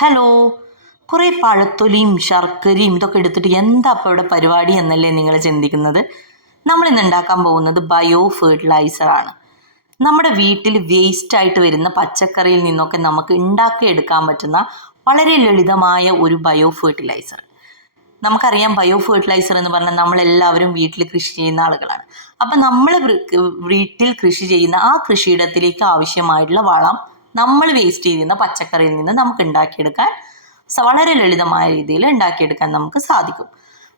Hello കുറേ പഴത്തൊലിയും ശർക്കരയും ഇതൊക്കെ എടുത്തിട്ട് എന്താ അപ്പോൾ ഇവിടെ പരിപാടി എന്നല്ലേ നിങ്ങൾ ചിന്തിക്കുന്നത്? നമ്മൾ ഇന്ന് ഉണ്ടാക്കാൻ പോകുന്നത് ബയോ ഫെർട്ടിലൈസറാണ് നമ്മുടെ വീട്ടിൽ വേസ്റ്റ് ആയിട്ട് വരുന്ന പച്ചക്കറിയിൽ നിന്നൊക്കെ നമുക്ക് ഉണ്ടാക്കിയെടുക്കാൻ പറ്റുന്ന വളരെ ലളിതമായ ഒരു ബയോ ഫെർട്ടിലൈസർ നമുക്കറിയാം ബയോ ഫെർട്ടിലൈസർ എന്ന് പറഞ്ഞാൽ നമ്മളെല്ലാവരും വീട്ടിൽ കൃഷി ചെയ്യുന്ന ആളുകളാണ്. അപ്പം നമ്മൾ വീട്ടിൽ കൃഷി ചെയ്യുന്ന ആ കൃഷിയിടത്തിലേക്ക് ആവശ്യമായിട്ടുള്ള വളം നമ്മൾ വേസ്റ്റ് ചെയ്യുന്ന പച്ചക്കറിയിൽ നിന്ന് നമുക്ക് ഉണ്ടാക്കിയെടുക്കാൻ വളരെ ലളിതമായ രീതിയിൽ ഉണ്ടാക്കിയെടുക്കാൻ നമുക്ക് സാധിക്കും.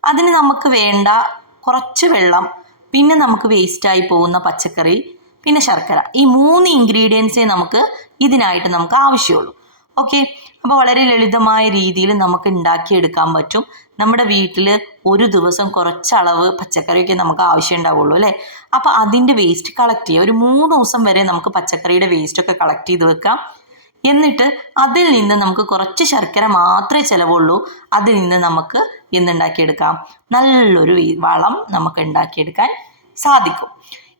അതിന് നമുക്ക് വേണ്ട കുറച്ച് വെള്ളം പിന്നെ നമുക്ക് വേസ്റ്റായി പോകുന്ന പച്ചക്കറി പിന്നെ ശർക്കര. ഈ മൂന്ന് ഇൻഗ്രീഡിയൻസേ നമുക്ക് ഇതിനായിട്ട് നമുക്ക് ആവശ്യമുള്ളൂ. ഓക്കെ അപ്പോൾ വളരെ ലളിതമായ രീതിയിൽ നമുക്ക് ഉണ്ടാക്കിയെടുക്കാൻ പറ്റും. നമ്മുടെ വീട്ടിൽ ഒരു ദിവസം കുറച്ചളവ് പച്ചക്കറിയൊക്കെ നമുക്ക് ആവശ്യം ഉണ്ടാവുള്ളൂ അല്ലേ? അപ്പോൾ അതിന്റെ വേസ്റ്റ് കളക്ട് ചെയ്യുക ഒരു മൂന്ന് ദിവസം വരെ നമുക്ക് പച്ചക്കറിയുടെ വേസ്റ്റൊക്കെ കളക്ട് ചെയ്ത് വെക്കാം. എന്നിട്ട് അതിൽ നിന്ന് നമുക്ക് കുറച്ച് ശർക്കര മാത്രമേ ചിലവുള്ളൂ. അതിൽ നിന്ന് നമുക്ക് എന്തുണ്ടാക്കിയെടുക്കാം? നല്ലൊരു വളം നമുക്ക് ഉണ്ടാക്കിയെടുക്കാൻ സാധിക്കും.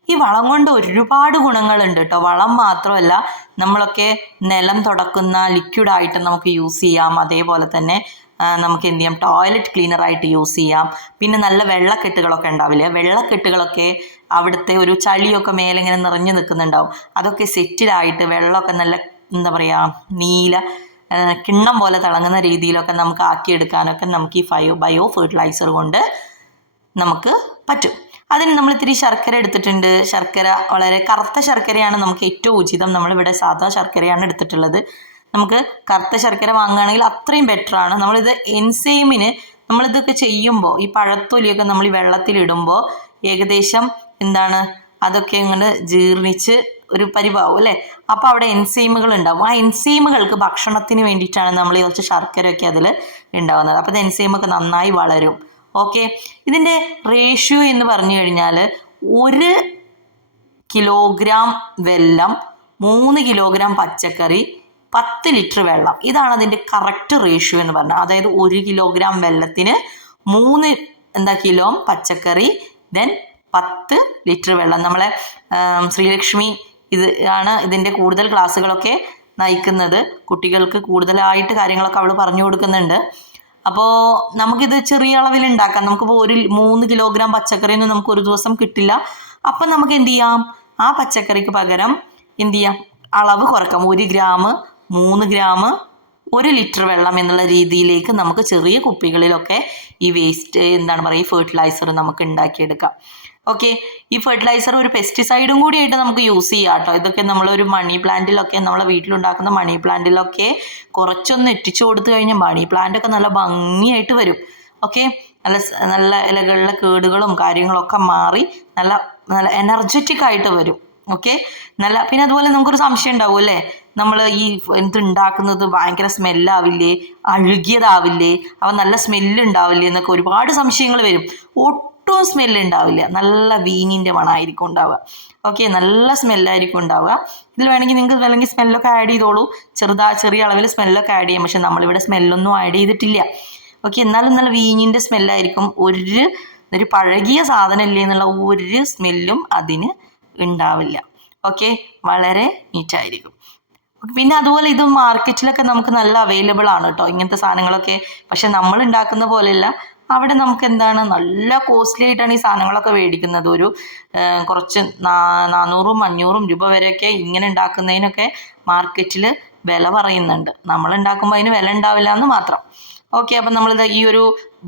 ഈ വളം കൊണ്ട് ഒരുപാട് ഗുണങ്ങളുണ്ട് കേട്ടോ വളം മാത്രമല്ല നമ്മളൊക്കെ നിലം തുടക്കുന്ന ലിക്വിഡായിട്ട് നമുക്ക് യൂസ് ചെയ്യാം. അതേപോലെ തന്നെ നമുക്ക് എന്ത് ചെയ്യാം? ടോയ്ലറ്റ് ക്ലീനറായിട്ട് യൂസ് ചെയ്യാം. പിന്നെ നല്ല വെള്ളക്കെട്ടുകളൊക്കെ ഉണ്ടാവില്ലേ? വെള്ളക്കെട്ടുകളൊക്കെ അവിടുത്തെ ഒരു ചളിയൊക്കെ മേലെ ഇങ്ങനെ നിറഞ്ഞു നിൽക്കുന്നുണ്ടാവും. അതൊക്കെ സെറ്റിലായിട്ട് വെള്ളമൊക്കെ നല്ല എന്താ പറയുക നീല കിണ്ണം പോലെ തിളങ്ങുന്ന രീതിയിലൊക്കെ നമുക്ക് ആക്കിയെടുക്കാനൊക്കെ നമുക്ക് ഈ ഫയോ ബയോ ഫെർട്ടിലൈസർ കൊണ്ട് നമുക്ക് പറ്റും. അതിന് നമ്മൾ ഇത്തിരി ശർക്കര എടുത്തിട്ടുണ്ട്. ശർക്കര വളരെ കറുത്ത ശർക്കരയാണ് നമുക്ക് ഏറ്റവും ഉചിതം. നമ്മളിവിടെ സാധാ ശർക്കരയാണ് എടുത്തിട്ടുള്ളത്. നമുക്ക് കറുത്ത ശർക്കര വാങ്ങുകയാണെങ്കിൽ അത്രയും ബെറ്റർ ആണ്. നമ്മളിത് എൻസൈമിന് നമ്മളിതൊക്കെ ചെയ്യുമ്പോൾ ഈ പഴത്തൊലിയൊക്കെ നമ്മൾ ഈ വെള്ളത്തിലിടുമ്പോൾ ഏകദേശം എന്താണ് അതൊക്കെ ഇങ്ങനെ ജീർണിച്ച് ഒരു പരിവാവും അല്ലേ? അപ്പോൾ അവിടെ എൻസൈമുകൾ ഉണ്ടാവും. ആ എൻസൈമുകൾക്ക് ഭക്ഷണത്തിന് വേണ്ടിയിട്ടാണ് നമ്മൾ കുറച്ച് ശർക്കരയൊക്കെ അതിൽ ഉണ്ടാവുന്നത്. അപ്പോൾ അത് എൻസൈമൊക്കെ നന്നായി വളരും. ഓക്കെ ഇതിന്റെ റേഷ്യോ എന്ന് പറഞ്ഞു കഴിഞ്ഞാൽ ഒരു കിലോഗ്രാം വെല്ലം മൂന്ന് കിലോഗ്രാം പച്ചക്കറി പത്ത് ലിറ്റർ വെള്ളം. ഇതാണ് അതിന്റെ കറക്റ്റ് റേഷ്യോ എന്ന് പറഞ്ഞാൽ അതായത് ഒരു കിലോഗ്രാം വെള്ളത്തിന് മൂന്ന് എന്താ കിലോ പച്ചക്കറി ദെൻ പത്ത് ലിറ്റർ വെള്ളം. നമ്മളെ ശ്രീലക്ഷ്മി ഇത് ആണ് ഇതിന്റെ കൂടുതൽ ക്ലാസ്സുകളൊക്കെ നയിക്കുന്നത്. കുട്ടികൾക്ക് കൂടുതലായിട്ട് കാര്യങ്ങളൊക്കെ അവൾ പറഞ്ഞു കൊടുക്കുന്നുണ്ട്. അപ്പോൾ നമുക്കിത് ചെറിയ അളവിൽ ഉണ്ടാക്കാം. നമുക്കിപ്പോൾ ഒരു മൂന്ന് കിലോഗ്രാം പച്ചക്കറിയൊന്നും നമുക്ക് ഒരു ദിവസം കിട്ടില്ല. അപ്പം നമുക്ക് എന്ത് ചെയ്യാം? ആ പച്ചക്കറിക്ക് പകരം എന്ത് ചെയ്യാം? അളവ് കുറക്കാം. ഒരു ഗ്രാം മൂന്ന് ഗ്രാം ഒരു ലിറ്റർ വെള്ളം എന്നുള്ള രീതിയിലേക്ക് നമുക്ക് ചെറിയ കുപ്പികളിലൊക്കെ ഈ വേസ്റ്റ് എന്താണ് പറയുക ഫെർട്ടിലൈസർ നമുക്ക് ഉണ്ടാക്കിയെടുക്കാം. ഓക്കെ ഈ ഫെർട്ടിലൈസർ ഒരു പെസ്റ്റിസൈഡും കൂടിയായിട്ട് നമുക്ക് യൂസ് ചെയ്യാം കേട്ടോ ഇതൊക്കെ നമ്മളൊരു മണി പ്ലാന്റിലൊക്കെ നമ്മളെ വീട്ടിലുണ്ടാക്കുന്ന മണി പ്ലാന്റിലൊക്കെ കുറച്ചൊന്ന് എറ്റിച്ചു കൊടുത്തു കഴിഞ്ഞാൽ മണി പ്ലാന്റ് ഒക്കെ നല്ല ഭംഗിയായിട്ട് വരും. ഓക്കെ നല്ല നല്ല ഇലകളിലെ കേടുകളും കാര്യങ്ങളൊക്കെ മാറി നല്ല നല്ല എനർജറ്റിക് ആയിട്ട് വരും. ഓക്കെ നല്ല പിന്നെ അതുപോലെ നമുക്കൊരു സംശയം ഉണ്ടാവും അല്ലേ? നമ്മൾ ഈ എന്ത് ഉണ്ടാക്കുന്നത് ഭയങ്കര സ്മെല്ലാവില്ലേ അഴുകിയതാവില്ലേ? അവ നല്ല സ്മെല്ല് ഉണ്ടാവില്ലേ? എന്നൊക്കെ ഒരുപാട് സംശയങ്ങൾ വരും. സ്മെല്ല് ഉണ്ടാവില്ല നല്ല വീനിന്റെ മണമായിരിക്കും ഉണ്ടാവുക. ഓക്കെ നല്ല സ്മെല്ലായിരിക്കും ഉണ്ടാവുക. ഇതിൽ വേണമെങ്കിൽ നിങ്ങൾക്ക് വേണമെങ്കിൽ സ്മെല്ലൊക്കെ ആഡ് ചെയ്തോളൂ. ചെറുതാ ചെറിയ അളവിൽ സ്മെല്ലൊക്കെ ആഡ് ചെയ്യാം. പക്ഷെ നമ്മളിവിടെ സ്മെല്ലൊന്നും ആഡ് ചെയ്തിട്ടില്ല. ഓക്കെ എന്നാലും നല്ല വീഞ്ഞിന്റെ സ്മെല്ലായിരിക്കും ഒരു ഒരു പഴകിയ സാധനമല്ലേ എന്നുള്ള ഒരു സ്മെല്ലും അതിന് ഉണ്ടാവില്ല ഓക്കെ വളരെ നീറ്റായിരിക്കും പിന്നെ അതുപോലെ ഇത് മാർക്കറ്റിലൊക്കെ നമുക്ക് നല്ല അവൈലബിൾ ആണ് കേട്ടോ. ഇങ്ങനത്തെ സാധനങ്ങളൊക്കെ. പക്ഷെ നമ്മൾ ഉണ്ടാക്കുന്ന പോലെയല്ല. അവിടെ നമുക്ക് എന്താണ് നല്ല കോസ്റ്റ്ലി ആയിട്ടാണ് ഈ സാധനങ്ങളൊക്കെ മേടിക്കുന്നത്. ഒരു കുറച്ച് നാനൂറും അഞ്ഞൂറും രൂപ വരെയൊക്കെ ഇങ്ങനെ ഉണ്ടാക്കുന്നതിനൊക്കെ മാർക്കറ്റിൽ വില പറയുന്നുണ്ട്. നമ്മൾ ഉണ്ടാക്കുമ്പോൾ അതിന് വില ഉണ്ടാവില്ല എന്ന് മാത്രം. ഓക്കെ അപ്പം നമ്മൾ ഈ ഒരു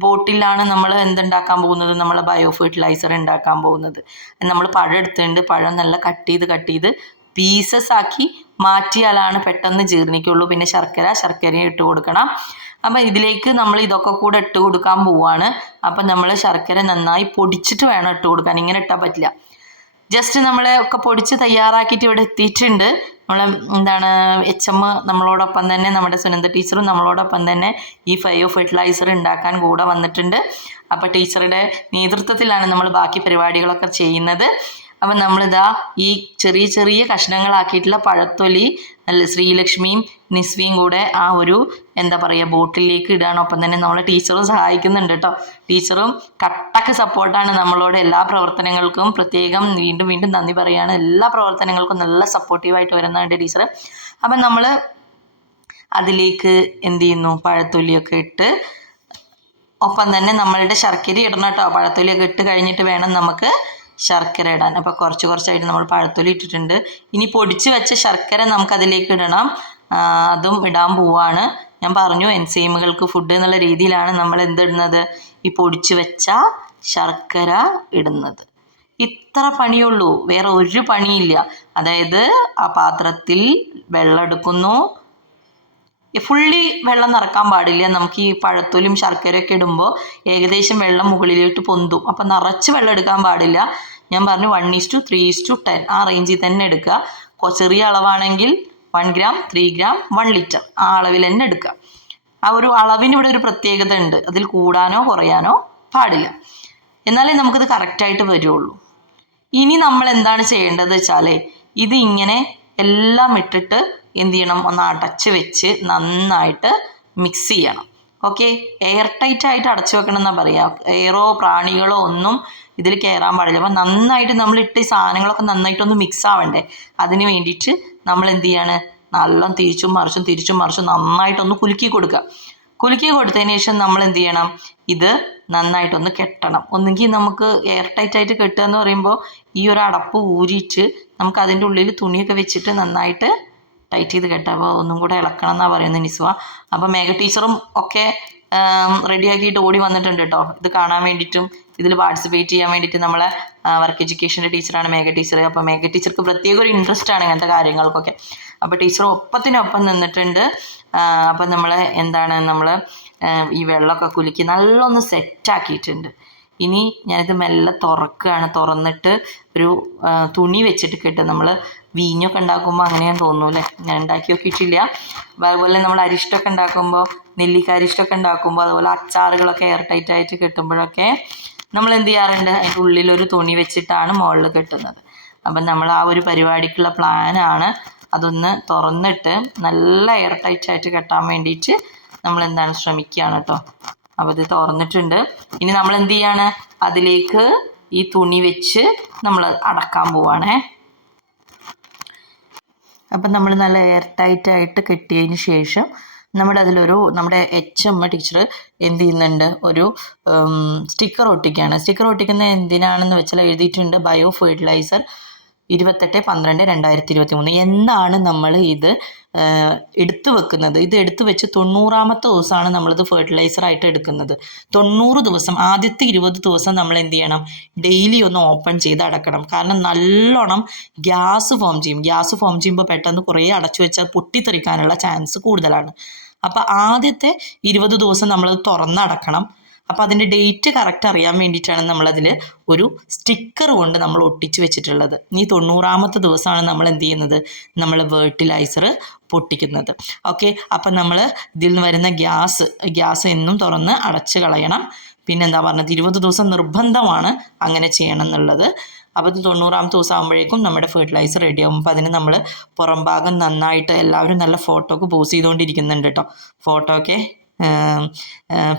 ബോട്ടിലാണ് നമ്മൾ എന്തുണ്ടാക്കാൻ പോകുന്നത്? നമ്മൾ ബയോ ഫെർട്ടിലൈസർ ഉണ്ടാക്കാൻ പോകുന്നത്. നമ്മൾ പഴം എടുത്തിട്ടുണ്ട്. പഴം നല്ല കട്ട് ചെയ്ത് കട്ട് ചെയ്ത് പീസസ് ആക്കി മാറ്റിയാലാണ് പെട്ടെന്ന് ജീർണിക്കുള്ളൂ. പിന്നെ ശർക്കര ശർക്കരയും ഇട്ട് കൊടുക്കണം. അപ്പം ഇതിലേക്ക് നമ്മൾ ഇതൊക്കെ കൂടെ ഇട്ട് കൊടുക്കാൻ പോവാണ്. അപ്പം നമ്മൾ ശർക്കര നന്നായി പൊടിച്ചിട്ട് വേണം ഇട്ട് കൊടുക്കാൻ. ഇങ്ങനെ ഇട്ടാൽ പറ്റില്ല. ജസ്റ്റ് നമ്മളെ ഒക്കെ പൊടിച്ച് തയ്യാറാക്കിയിട്ട് ഇവിടെ എത്തിയിട്ടുണ്ട്. നമ്മൾ എന്താണ് എച്ച് എം നമ്മളോടൊപ്പം തന്നെ നമ്മുടെ സുനന്ദ ടീച്ചറും നമ്മളോടൊപ്പം തന്നെ ഈ ഫയോ ഫെർട്ടിലൈസർ ഉണ്ടാക്കാൻ കൂടെ വന്നിട്ടുണ്ട്. അപ്പോൾ ടീച്ചറുടെ നേതൃത്വത്തിലാണ് നമ്മൾ ബാക്കി പരിപാടികളൊക്കെ ചെയ്യുന്നത്. അപ്പം നമ്മളിതാ ഈ ചെറിയ ചെറിയ കഷ്ണങ്ങളാക്കിയിട്ടുള്ള പഴത്തൊലി നല്ല ശ്രീലക്ഷ്മിയും നിസ്വിയും കൂടെ ആ ഒരു എന്താ പറയുക ബോട്ടിലേക്ക് ഇടാണ്. ഒപ്പം തന്നെ നമ്മളെ ടീച്ചറും സഹായിക്കുന്നുണ്ട് കേട്ടോ. ടീച്ചറും കട്ടക്ക് സപ്പോർട്ടാണ് നമ്മളോട് എല്ലാ പ്രവർത്തനങ്ങൾക്കും. പ്രത്യേകം വീണ്ടും വീണ്ടും നന്ദി പറയുകയാണ് എല്ലാ പ്രവർത്തനങ്ങൾക്കും നല്ല സപ്പോർട്ടീവായിട്ട് വരുന്നുണ്ട് ടീച്ചർ അപ്പം നമ്മൾ അതിലേക്ക് എന്ത് ചെയ്യുന്നു? പഴത്തൊലിയൊക്കെ ഇട്ട് ഒപ്പം തന്നെ നമ്മളുടെ ശർക്കര ഇടണം കേട്ടോ. പഴത്തൊലിയൊക്കെ ഇട്ട് കഴിഞ്ഞിട്ട് വേണം നമുക്ക് ശർക്കര ഇടാൻ. അപ്പോൾ കുറച്ച് കുറച്ചായിട്ട് നമ്മൾ പഴത്തൊലി ഇട്ടിട്ടുണ്ട്. ഇനി പൊടിച്ച് വെച്ച ശർക്കര നമുക്ക് അതിലേക്ക് ഇടണം അതും ഇടാൻ പോവാണ്. ഞാൻ പറഞ്ഞു എൻസൈമുകൾക്ക് ഫുഡ് എന്നുള്ള രീതിയിലാണ് നമ്മൾ എന്തിടുന്നത് ഈ പൊടിച്ച് വെച്ച ശർക്കര ഇടുന്നത്. ഇത്ര പണിയുള്ളൂ. വേറെ ഒരു പണിയില്ല. അതായത് ആ പാത്രത്തിൽ വെള്ളം എടുക്കുന്നു. ഫുള്ളി വെള്ളം നിറക്കാൻ പാടില്ല. നമുക്ക് ഈ പഴത്തൊലിയും ശർക്കരയൊക്കെ ഇടുമ്പോൾ ഏകദേശം വെള്ളം മുകളിലോട്ട് പൊന്തും. അപ്പം നിറച്ച് വെള്ളം എടുക്കാൻ പാടില്ല. ഞാൻ പറഞ്ഞു one is to three is to ten ആ റേഞ്ചിൽ തന്നെ എടുക്കുക. ചെറിയ അളവാണെങ്കിൽ one gram three gram one litre ആ അളവിൽ തന്നെ എടുക്കുക. ആ ഒരു അളവിന് ഇവിടെ ഒരു പ്രത്യേകത ഉണ്ട്. അതിൽ കൂടാനോ കുറയാനോ പാടില്ല. എന്നാലേ നമുക്കിത് കറക്റ്റായിട്ട് വരുള്ളൂ. ഇനി നമ്മൾ എന്താണ് ചെയ്യേണ്ടത് വെച്ചാൽ ഇത് ഇങ്ങനെ എല്ലാം ഇട്ടിട്ട് എന്ത് ചെയ്യണം ഒന്ന് അടച്ച് വെച്ച് നന്നായിട്ട് മിക്സ് ചെയ്യണം. ഓക്കെ എയർ ടൈറ്റ് ആയിട്ട് അടച്ചു വെക്കണം എന്നാ പറയാ. എയറോ പ്രാണികളോ ഒന്നും ഇതിൽ കയറാൻ പാടില്ല. അപ്പം നന്നായിട്ട് നമ്മൾ ഇട്ട് ഈ സാധനങ്ങളൊക്കെ നന്നായിട്ടൊന്ന് മിക്സ് ആവണ്ടേ? അതിന് വേണ്ടിയിട്ട് നമ്മൾ എന്ത് ചെയ്യാണ്? നല്ല തിരിച്ചും മറിച്ചും തിരിച്ചും മറിച്ചും നന്നായിട്ടൊന്ന് കുലുക്കി കൊടുക്കുക. കുലുക്കി കൊടുത്തതിന് ശേഷം നമ്മൾ എന്ത് ചെയ്യണം? ഇത് നന്നായിട്ടൊന്ന് കെട്ടണം. ഒന്നുകിൽ നമുക്ക് എയർ ടൈറ്റ് ആയിട്ട് കെട്ടുക എന്ന് പറയുമ്പോൾ ഈ ഒരു അടപ്പ് ഊരിയിട്ട് നമുക്ക് അതിന്റെ ഉള്ളിൽ തുണിയൊക്കെ വെച്ചിട്ട് നന്നായിട്ട് ടൈറ്റ് ചെയ്ത് കെട്ടുക അപ്പോൾ ഒന്നും കൂടെ ഇളക്കണം എന്നാണ് പറയുന്നത് നിസ്വ. അപ്പോൾ മേഘ ടീച്ചറും ഒക്കെ റെഡിയാക്കിയിട്ട് ഓടി വന്നിട്ടുണ്ട് കേട്ടോ. ഇത് കാണാൻ വേണ്ടിയിട്ടും ഇതിൽ പാർട്ടിസിപ്പേറ്റ് ചെയ്യാൻ വേണ്ടിയിട്ട് നമ്മളെ വർക്ക് എഡ്യൂക്കേഷന്റെ ടീച്ചറാണ് മേഘ ടീച്ചർ അപ്പോൾ മേഘ ടീച്ചർക്ക് പ്രത്യേക ഒരു ഇൻട്രസ്റ്റ് ആണ് ഇങ്ങനത്തെ കാര്യങ്ങൾക്കൊക്കെ. അപ്പോൾ ടീച്ചർ ഒപ്പത്തിനൊപ്പം നിന്നിട്ടുണ്ട്. അപ്പം നമ്മൾ എന്താണ് നമ്മൾ ഈ വെള്ളമൊക്കെ കുലുക്കി നല്ലൊന്ന് സെറ്റാക്കിയിട്ടുണ്ട് ഇനി ഞാനിത് മെല്ലെ തുറക്കുകയാണ്. തുറന്നിട്ട് ഒരു തുണി വെച്ചിട്ട് കിട്ടും നമ്മൾ വീഞ്ഞൊക്കെ ഉണ്ടാക്കുമ്പോൾ അങ്ങനെയാന്ന് തോന്നുന്നു അല്ലേ? ഞാൻ ഉണ്ടാക്കി നോക്കിയിട്ടില്ല. അതുപോലെ നമ്മൾ അരിഷ്ടമൊക്കെ ഉണ്ടാക്കുമ്പോൾ നെല്ലിക്ക അരിഷ്ടമൊക്കെ ഉണ്ടാക്കുമ്പോൾ അതുപോലെ അച്ചാറുകളൊക്കെ എയർ ടൈറ്റ് ആയിട്ട് കിട്ടുമ്പോഴൊക്കെ നമ്മൾ എന്ത് ചെയ്യാറുണ്ട്? അതിന്റെ ഉള്ളിലൊരു തുണി വെച്ചിട്ടാണ് മുകളിൽ കെട്ടുന്നത്. അപ്പം നമ്മൾ ആ ഒരു പരിപാടിക്കുള്ള പ്ലാനാണ് അതൊന്ന് തുറന്നിട്ട് നല്ല എയർ ടൈറ്റ് ആയിട്ട് കെട്ടാൻ വേണ്ടിയിട്ട് നമ്മൾ എന്താണ് ശ്രമിക്കുകയാണ് കേട്ടോ. അപ്പോൾ ഇത് തുറന്നിട്ടുണ്ട്. ഇനി നമ്മൾ എന്ത് ചെയ്യാണ്? അതിലേക്ക് ഈ തുണി വെച്ച് നമ്മൾ അടക്കാൻ പോവാണേ. അപ്പം നമ്മൾ നല്ല എയർ ടൈറ്റ് ആയിട്ട് കെട്ടിയതിന് ശേഷം നമ്മുടെ അതിലൊരു നമ്മുടെ എച്ച് എം ടീച്ചർ എന്ത് ചെയ്യുന്നുണ്ട്? ഒരു സ്റ്റിക്കർ ഒട്ടിക്കുകയാണ്. സ്റ്റിക്കർ ഒട്ടിക്കുന്ന എന്തിനാണെന്ന് വെച്ചാൽ എഴുതിയിട്ടുണ്ട് ബയോ ഫെർട്ടിലൈസർ ഇരുപത്തെട്ട് പന്ത്രണ്ട് രണ്ടായിരത്തി ഇരുപത്തി മൂന്ന് എന്നാണ് നമ്മൾ ഇത് എടുത്തു വെക്കുന്നത്. ഇത് എടുത്തു വെച്ച് തൊണ്ണൂറാമത്തെ ദിവസമാണ് നമ്മളിത് ഫെർട്ടിലൈസർ ആയിട്ട് എടുക്കുന്നത്. തൊണ്ണൂറ് ദിവസം ആദ്യത്തെ ഇരുപത് ദിവസം നമ്മൾ എന്ത് ചെയ്യണം? ഡെയിലി ഒന്ന് ഓപ്പൺ ചെയ്ത് അടക്കണം. കാരണം നല്ലോണം ഗ്യാസ് ഫോം ചെയ്യും. ഗ്യാസ് ഫോം ചെയ്യുമ്പോൾ പെട്ടെന്ന് കുറേ അടച്ചു വെച്ചാൽ പൊട്ടിത്തെറിക്കാനുള്ള ചാൻസ് കൂടുതലാണ്. അപ്പോൾ ആദ്യത്തെ ഇരുപത് ദിവസം നമ്മൾ തുറന്നടക്കണം അപ്പോൾ അതിന്റെ ഡേറ്റ് കറക്റ്റ് അറിയാൻ വേണ്ടിയിട്ടാണ് നമ്മളതിൽ ഒരു സ്റ്റിക്കർ കൊണ്ട് നമ്മൾ ഒട്ടിച്ച് വെച്ചിട്ടുള്ളത്. ഈ തൊണ്ണൂറാമത്തെ ദിവസമാണ് നമ്മൾ എന്ത് ചെയ്യുന്നത്? നമ്മൾ വേർട്ടിലൈസർ പൊട്ടിക്കുന്നത്. ഓക്കെ അപ്പം നമ്മൾ ഇതിൽ നിന്ന് വരുന്ന ഗ്യാസ് ഗ്യാസ് എന്നും തുറന്ന് അടച്ച് കളയണം. പിന്നെന്താ പറഞ്ഞത്? ഇരുപത് ദിവസം നിർബന്ധമാണ് അങ്ങനെ ചെയ്യണം എന്നുള്ളത്. അപ്പോൾ ഇത് തൊണ്ണൂറാമത്തെ ദിവസം ആകുമ്പോഴേക്കും നമ്മുടെ ഫെർട്ടിലൈസർ റെഡി ആകും അപ്പോൾ അതിന് നമ്മൾ പുറം ഭാഗം നന്നായിട്ട് എല്ലാവരും നല്ല ഫോട്ടോ ഒക്കെ പോസ് ചെയ്തുകൊണ്ടിരിക്കുന്നുണ്ട് കേട്ടോ ഫോട്ടോ ഒക്കെ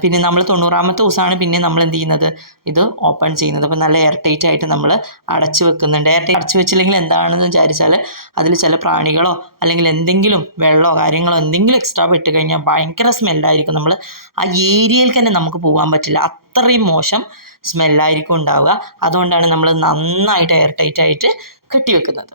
പിന്നെ നമ്മൾ തൊണ്ണൂറാമത്തെ ദിവസമാണ് പിന്നെ നമ്മൾ എന്ത് ചെയ്യുന്നത്? ഇത് ഓപ്പൺ ചെയ്യുന്നത്. അപ്പോൾ നല്ല എയർ ടൈറ്റ് ആയിട്ട് നമ്മൾ അടച്ചു വെക്കുന്നുണ്ട്. എയർ ടൈറ്റ് അടച്ചു വെച്ചില്ലെങ്കിൽ എന്താണെന്ന് വിചാരിച്ചാൽ അതിൽ ചില പ്രാണികളോ അല്ലെങ്കിൽ എന്തെങ്കിലും വെള്ളമോ കാര്യങ്ങളോ എന്തെങ്കിലും എക്സ്ട്രാ പെട്ട് കഴിഞ്ഞാൽ ഭയങ്കര സ്മെല്ലായിരിക്കും നമ്മൾ ആ ഏരിയയിൽ തന്നെ നമുക്ക് പോകാൻ പറ്റില്ല. അത്രയും മോശം സ്മെല്ലായിരിക്കും ഉണ്ടാവുക. അതുകൊണ്ടാണ് നമ്മൾ നന്നായിട്ട് എയർ ടൈറ്റ് ആയിട്ട് കെട്ടിവെക്കുന്നത്.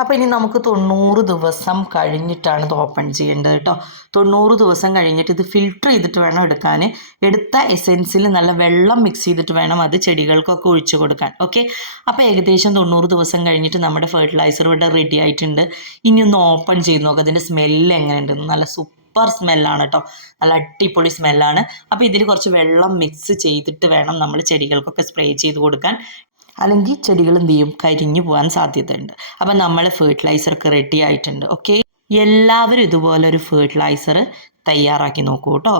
അപ്പോൾ ഇനി നമുക്ക് തൊണ്ണൂറ് ദിവസം കഴിഞ്ഞിട്ടാണ് ഇത് ഓപ്പൺ ചെയ്യേണ്ടത് കേട്ടോ. തൊണ്ണൂറ് ദിവസം കഴിഞ്ഞിട്ട് ഇത് ഫിൽട്ടർ ചെയ്തിട്ട് വേണം എടുക്കാൻ. എടുത്ത എസെൻസിൽ നല്ല വെള്ളം മിക്സ് ചെയ്തിട്ട് വേണം അത് ചെടികൾക്കൊക്കെ ഒഴിച്ചു കൊടുക്കാൻ. ഓക്കെ അപ്പോൾ ഏകദേശം തൊണ്ണൂറ് ദിവസം കഴിഞ്ഞിട്ട് നമ്മുടെ ഫെർട്ടിലൈസർ ഇവിടെ റെഡി ആയിട്ടുണ്ട്. ഇനി ഒന്ന് ഓപ്പൺ ചെയ്ത് നോക്കുക അതിന്റെ സ്മെല്ല് എങ്ങനെയുണ്ടെന്ന് നല്ല സൂപ്പർ സ്മെല്ലാണ് കേട്ടോ. നല്ല അടിപൊളി സ്മെല്ലാണ് അപ്പോൾ ഇതിൽ കുറച്ച് വെള്ളം മിക്സ് ചെയ്തിട്ട് വേണം നമ്മൾ ചെടികൾക്കൊക്കെ സ്പ്രേ ചെയ്ത് കൊടുക്കാൻ. അല്ലെങ്കിൽ ചെടികൾ എന്ത് ചെയ്യും? കരിഞ്ഞു പോകാൻ സാധ്യതയുണ്ട്. അപ്പം നമ്മൾ ഫെർട്ടിലൈസറൊക്കെ റെഡി ആയിട്ടുണ്ട്. ഓക്കെ എല്ലാവരും ഇതുപോലെ ഒരു ഫെർട്ടിലൈസർ തയ്യാറാക്കി നോക്കൂ കേട്ടോ.